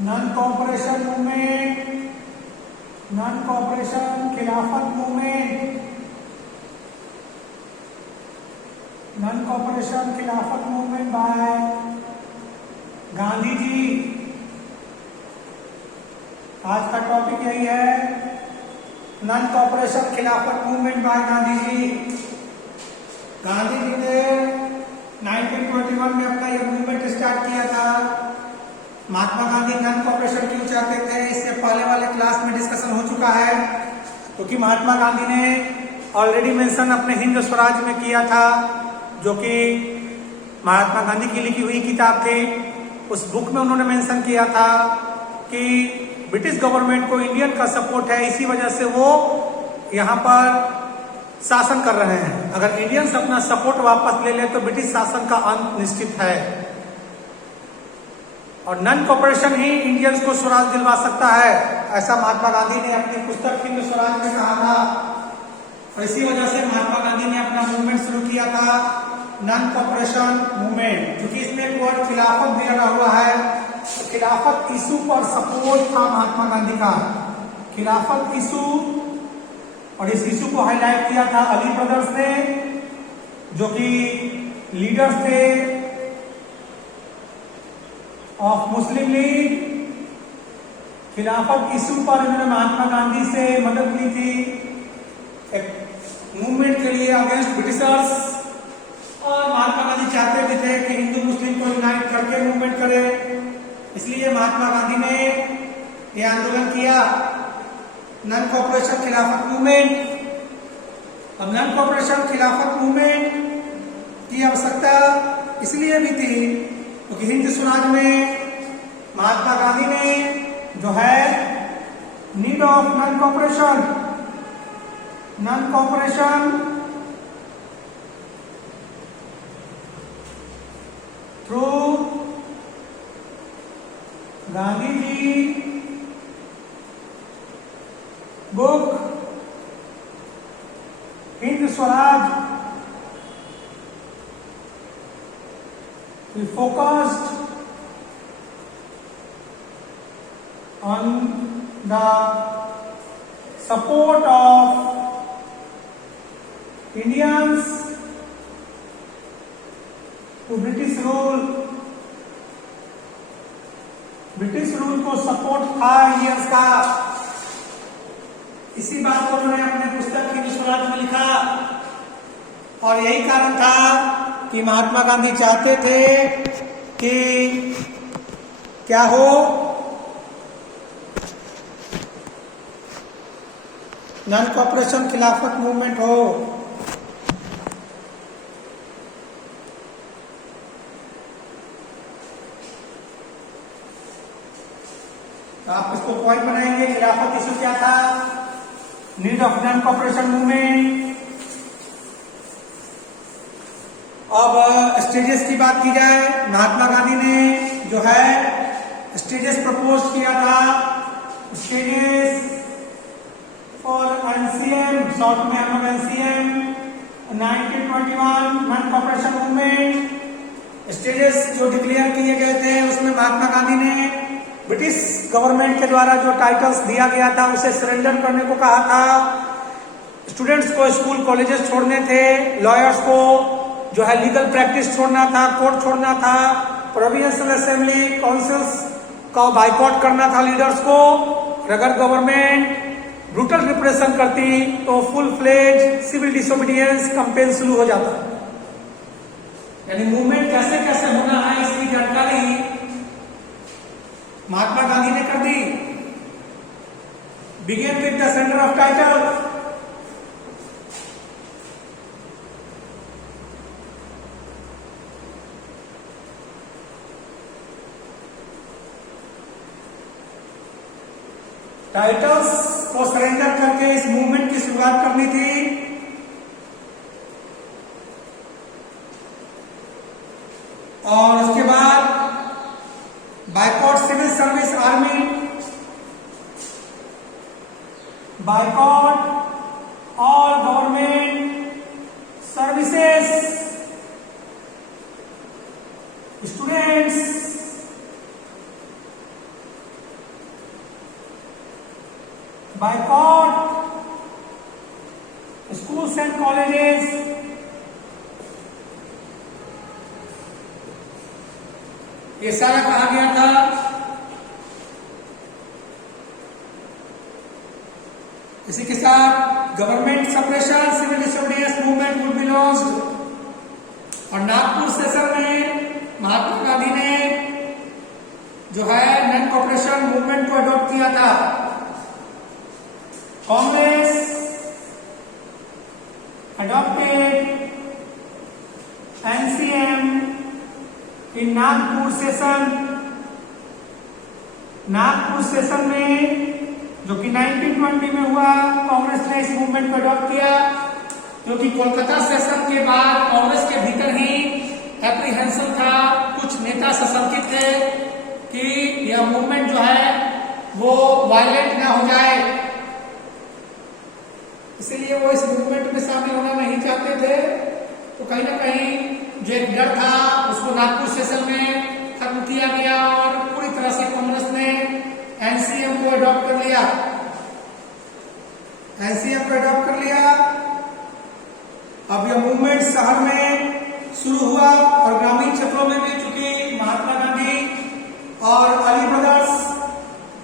Non cooperation movement, non cooperation खिलाफत movement, non cooperation खिलाफत movement by Gandhi ji. आज का टॉपिक यही है, नॉन कॉपरेशन खिलाफत मूवमेंट बाय गांधी जी। गांधी जी ने 1921 में अपना यह मूवमेंट स्टार्ट किया था। महात्मा गांधी नॉन कॉपरेशन क्यों चाहते थे, इससे पहले वाले क्लास में डिस्कशन हो चुका है, क्योंकि महात्मा गांधी ने ऑलरेडी मेंशन अपने हिंद स्वराज में किया था, जो कि महात्मा गांधी की लिखी हुई किताब थी। उस बुक में उन्होंने मेंशन किया था कि ब्रिटिश गवर्नमेंट को इंडियन का सपोर्ट है, इसी वजह से वो यहाँ पर शासन कर रहे हैं। अगर इंडियंस अपना सपोर्ट वापस ले ले तो ब्रिटिश शासन का अंत निश्चित है, और नॉन कॉपरेशन ही इंडियंस को स्वराज दिलवा सकता है, ऐसा महात्मा गांधी ने अपनी पुस्तक हिंद स्वराज में कहा था। और इसी वजह से महात्मा गांधी ने अपना मूवमेंट शुरू किया था, नॉन कॉपरेशन मूवमेंट। क्योंकि इसमें एक वर्ड खिलाफत भी लगा हुआ है, तो खिलाफत इशू पर सपोर्ट था महात्मा गांधी का, खिलाफत इशू। और इस इशू को हाईलाइट किया था अली ब्रदर्स ने, जो कि लीडर्स थे ऑफ मुस्लिम लीग। खिलाफत इशू पर इन्होंने महात्मा गांधी से मदद ली थी एक मूवमेंट के लिए अगेंस्ट ब्रिटिशर्स। और महात्मा गांधी चाहते भी थे कि हिंदू मुस्लिम को यूनाइट करके मूवमेंट करे, इसलिए महात्मा गांधी ने यह आंदोलन किया, नॉन कॉपरेशन खिलाफत मूवमेंट। अब नॉन कॉपरेशन खिलाफत मूवमेंट की आवश्यकता इसलिए भी थी क्योंकि हिंद स्वराज में महात्मा गांधी ने जो है need of non cooperation, non cooperation through Gandhi ji book Hind Swaraj, we focused on the support of Indians to British rule। British rule को सपोर्ट था इंडियंस का, इसी बात को उन्होंने अपने पुस्तक हिंद स्वराज में लिखा। और यही कारण था कि महात्मा गांधी चाहते थे कि क्या हो, नॉन कॉपरेशन खिलाफत मूवमेंट हो। तो आप इसको पॉइंट बनाएंगे, खिलाफत इशू क्या था, need of non cooperation movement. अब स्टेजेस की बात की जाए, महात्मा गांधी ने जो है स्टेजेस प्रपोज किया था, स्टेजेस फॉर एनसीएम, शॉर्ट में हम लोग NCM 1921 non cooperation movement. Stages जो डिक्लेयर किए गए थे उसमें महात्मा गांधी ने ब्रिटिश गवर्नमेंट के द्वारा जो टाइटल्स दिया गया था उसे सरेंडर करने को कहा था। स्टूडेंट्स को स्कूल कॉलेजेस छोड़ने थे, लॉयर्स को जो है लीगल प्रैक्टिस छोड़ना था, कोर्ट छोड़ना था, प्रोविंशियल असेंबली काउंसिल्स का बाइकआउट करना था लीडर्स को। अगर गवर्नमेंट ब्रूटल रिप्रेशन करती तो full fledge civil disobedience campaign शुरू हो जाता। यानी मूवमेंट कैसे कैसे होना है इसकी जानकारी महात्मा गांधी ने कर दी। Begin with the centre of title, titles को सरेंडर करके इस मूवमेंट की शुरुआत करनी थी। और उसके बाद boycott civil service army, boycott all government services, students and colleges, ये सारा कहा गया था। इसी के साथ government separation, civil disobedience movement would be lost. और नागपुर सेशन में महात्मा गांधी ने जो है नॉन कॉपरेशन मूवमेंट को अडॉप्ट किया था। Congress adopted NCM in Nagpur session. Nagpur session में जो कि 1920 में हुआ, कांग्रेस ने इस मूवमेंट को अडॉप्ट किया, क्योंकि कोलकाता सेशन के बाद कांग्रेस के भीतर ही एप्रीहेंशन था, कुछ नेता सशंकित थे कि यह मूवमेंट जो है वो वायलेंट ना हो जाए, इसीलिए वो इस मूवमेंट में शामिल होना नहीं चाहते थे। तो कहीं ना कहीं जो एक डर था उसको नागपुर सेशन में खत्म किया गया और पूरी तरह से कांग्रेस ने एनसीएम को अडॉप्ट कर लिया। एनसीएम को अडॉप्ट कर लिया। अब यह मूवमेंट शहर में शुरू हुआ और ग्रामीण क्षेत्रों में भी, चूंकि महात्मा गांधी और अली ब्रदर्स,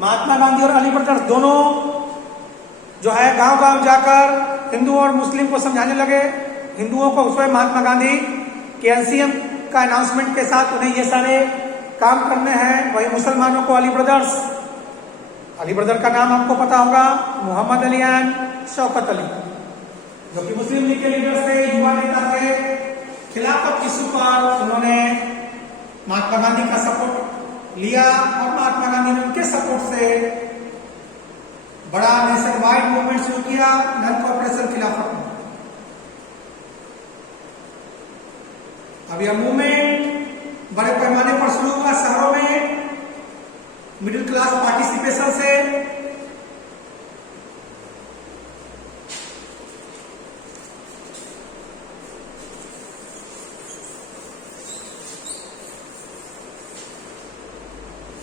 महात्मा गांधी और अली ब्रदर्स दोनों जो है गांव-गांव जाकर हिंदुओं और मुस्लिम को समझाने लगे। हिंदुओं को स्वयं महात्मा गांधी के एनसीएम का अनाउंसमेंट के साथ उन्हें ये सारे काम करने हैं। वही मुसलमानों को अली ब्रदर्स, अली ब्रदर का नाम आपको पता होगा, मोहम्मद अली एंड शौकत अली, जो कि मुस्लिम लीग के लीडर थे, युवा नेता थे। खिलाफत इशू पर उन्होंने महात्मा गांधी का सपोर्ट लिया और महात्मा गांधी ने उनके सपोर्ट से बड़ा नेशन वाइड मूवमेंट शुरू किया नॉन कॉपरेशन खिलाफत में। अब यह मूवमेंट बड़े पैमाने पर शुरू हुआ शहरों में, मिडिल क्लास पार्टिसिपेशन से।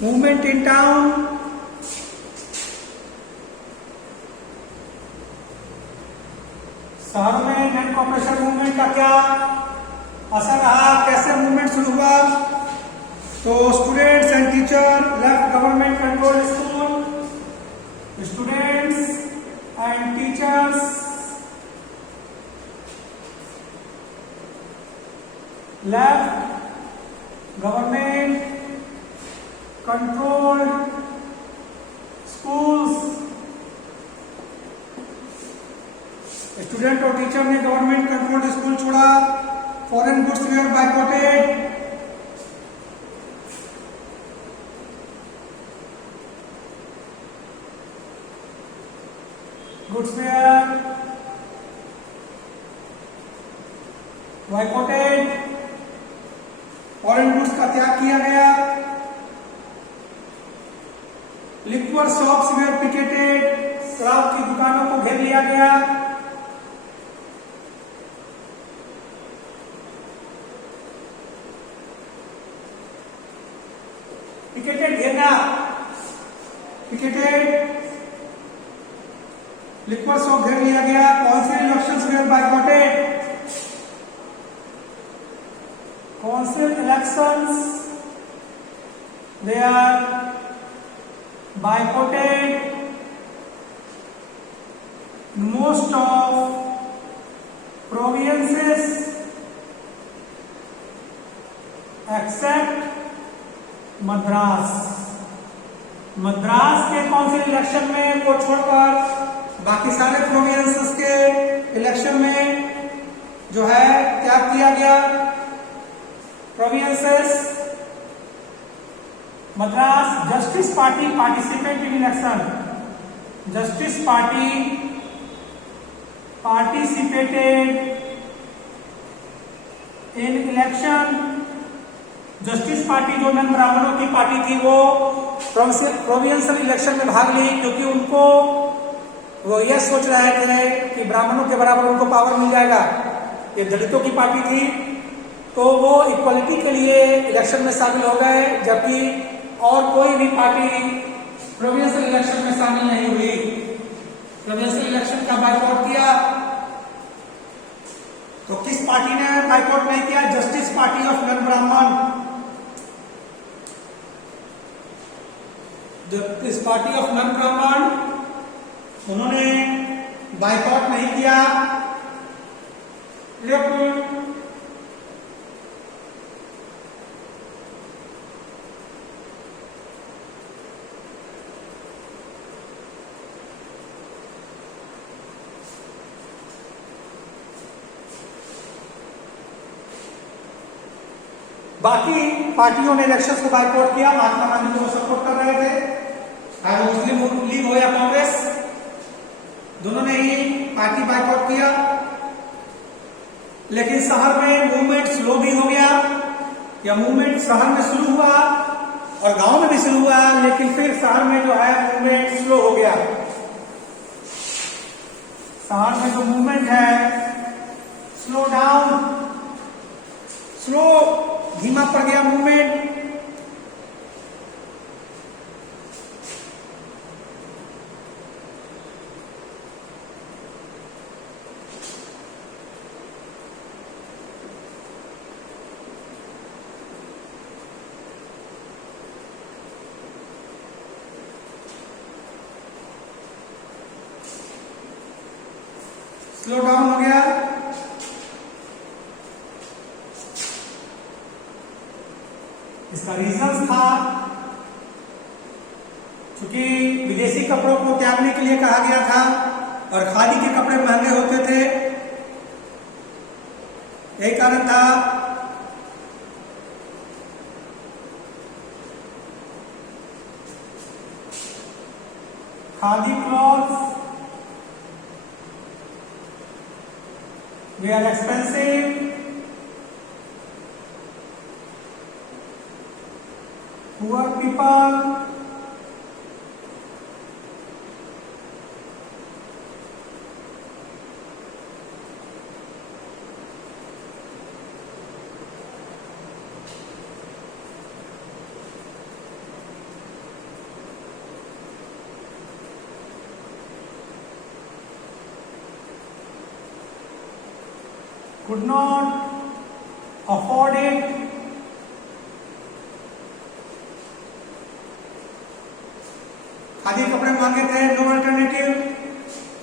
मूवमेंट इन टाउन, शहर में नॉन कॉपरेशन मूवमेंट का क्या असर रहा, कैसे मूवमेंट शुरू हुआ? तो students and teacher left government control school, students and teachers left government controlled schools. Student और टीचर ने गवर्नमेंट कंट्रोल्ड स्कूल छोड़ा। Foreign goods were boycotted. Goods were boycotted. Foreign goods का त्याग किया गया। Liquor shops were picketed. शराब की दुकानों को घेर लिया गया। पिकेटेड घेरना, पिकेटेड लिक्वर शॉप घेर लिया गया। Council elections were boycotted. Council elections they are boycotted. Most of provinces except Madras. Madras के काउंसिल इलेक्शन में को छोड़कर बाकी सारे प्रोविंसेस के इलेक्शन में जो है त्याग किया गया। Provinces Madras justice party participate in election. Justice party participated in election. Justice party जो नन ब्राह्मणों की पार्टी थी वो प्रोविंशियल इलेक्शन में भाग ली, क्योंकि उनको वो ये सोच रहे थे कि ब्राह्मणों के बराबर उनको पावर मिल जाएगा। ये दलितों की पार्टी थी, तो वो इक्वलिटी के लिए इलेक्शन में शामिल हो गए, जबकि और कोई भी पार्टी प्रोविंशियल इलेक्शन में शामिल नहीं हुई। प्रोविंशियल इलेक्शन का बायकॉट किया। तो किस पार्टी ने बाइकआउट नहीं किया? जस्टिस पार्टी ऑफ नन ब्राह्मण। जस्टिस पार्टी ऑफ नन ब्राह्मण, उन्होंने बाइकआउट नहीं किया। लेकिन बाकी पार्टियों ने इलेक्शंस को बाइकआउट किया। महात्मा गांधी जी को सपोर्ट कर रहे थे, चाहे वो मुस्लिम लीग हो या कांग्रेस, दोनों ने ही पार्टी बाइकआउट किया। लेकिन शहर में मूवमेंट स्लो भी हो गया, या मूवमेंट शहर में शुरू हुआ और गांव में भी शुरू हुआ, लेकिन फिर शहर में जो है मूवमेंट स्लो हो गया। शहर में जो मूवमेंट है स्लो डाउन, स्लो धीमा पड़ गया मूवमेंट। स्लो डाउन हो गया। इसका रीजन था क्योंकि विदेशी कपड़ों को त्यागने के लिए कहा गया था और खादी के कपड़े महंगे होते थे, यही कारण था। Khadi clothes were expensive, poor people could not afford it, khadi कपड़े मांगे थे। No alternative,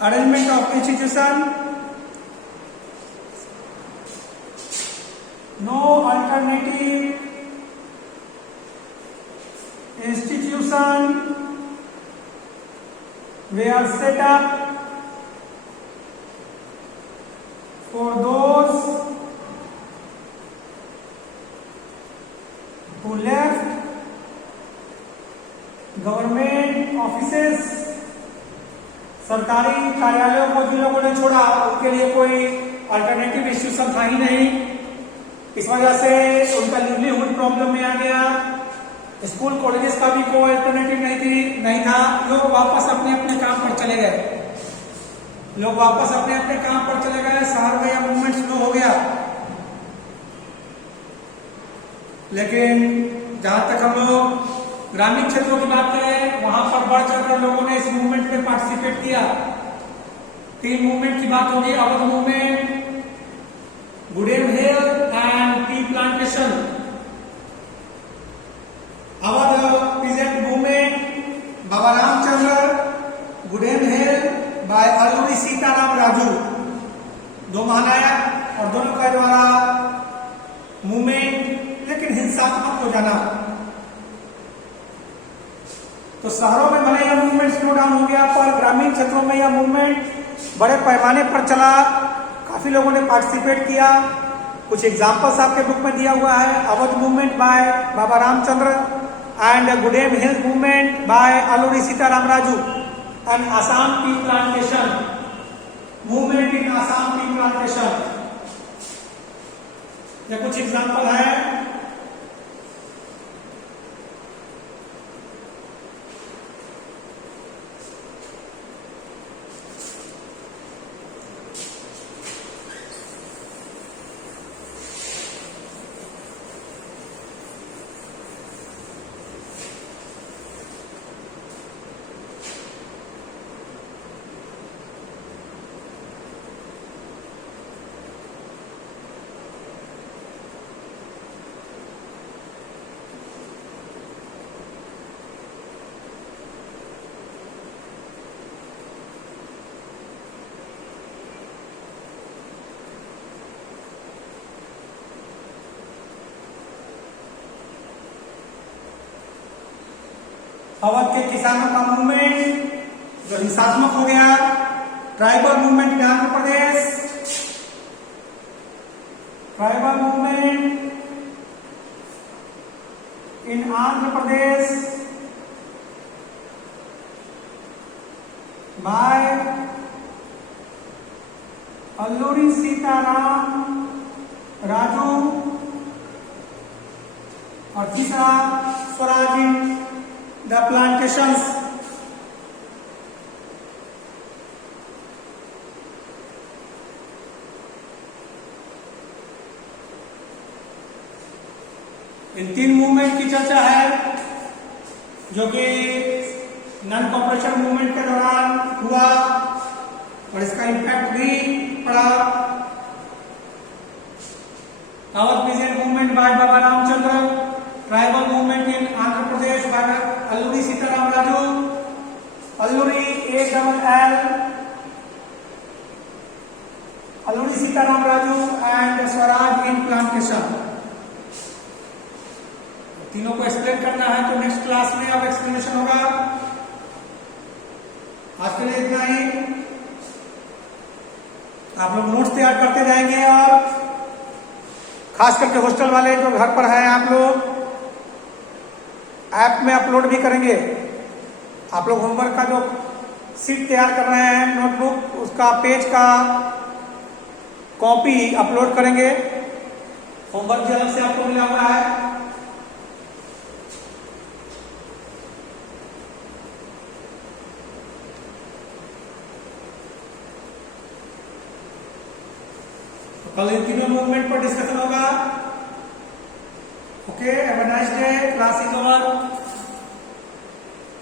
arrangement of institution, no alternative institution were set up for those who left government offices, सरकारी कार्यालयों को जिन लोगों ने छोड़ा उनके लिए कोई अल्टरनेटिव इंस्टीट्यूशन था ही नहीं। इस वजह से उनका लिवलीहुड प्रॉब्लम में आ गया। स्कूल कॉलेजेस का भी कोई अल्टरनेटिव नहीं था। लोग वापस अपने अपने काम पर चले गए, लोग वापस अपने अपने काम पर चले गए। शहर में यह मूवमेंट शुरू हो गया। लेकिन जहां तक हम लोग ग्रामीण क्षेत्रों की बात करें, वहां पर बढ़ चढ़कर लोगों ने इस मूवमेंट में पार्टिसिपेट किया। 3 मूवमेंट की बात होगी: Awadh movement, Gudem hill and tea plantation. Awadh peasant movement Baba Ramchandra, Gudem hill by Alluri Sitaram Raju, 2 महानायक और दोनों का द्वारा मूवमेंट, लेकिन हिंसात्मक हो जाना। तो शहरों में भले यह मूवमेंट स्लो डाउन हो गया, पर ग्रामीण क्षेत्रों में यह मूवमेंट बड़े पैमाने पर चला। काफी लोगों ने पार्टिसिपेट किया। कुछ एग्जाम्पल्स आपके बुक में दिया हुआ है: Awadh movement by Baba Ramchandra and Gudem hill movement by Alluri Sitaram Raju and Assam tea plantation movement in Assam tea plantation. ये कुछ एग्जाम्पल है। अवध के किसानों का मूवमेंट जो हिंसात्मक हो गया, tribal movement in Andhra Pradesh, tribal movement in Andhra Pradesh by Alluri Sitaram Raju, और तीसरा स्वराज इन द प्लांटेशंस। इन 3 मूवमेंट की चर्चा है जो कि नॉन कॉपरेशन मूवमेंट के दौरान हुआ और इसका इम्पैक्ट भी पड़ा। Awadh vision movement by Baba Ramchandra, tribal movement in Andhra Pradesh by Alluri Sitaram Raju, Alluri ALL, Alluri Sitaram Raju and Swaraj in plantation. तीनों को एक्सप्लेन करना है तो नेक्स्ट क्लास में अब एक्सप्लेनेशन होगा। आज के लिए इतना ही। आप लोग नोट्स तैयार करते जाएंगे और खास करके हॉस्टल वाले जो घर पर हैं आप लोग ऐप में अपलोड भी करेंगे। आप लोग होमवर्क का जो सीट तैयार कर रहे हैं, नोटबुक, उसका पेज का कॉपी अपलोड करेंगे। होमवर्क जो अलग से आपको मिला हुआ है। कल इन तीनों मूवमेंट पर डिस्कशन होगा। Okay, have a nice day. Class is over.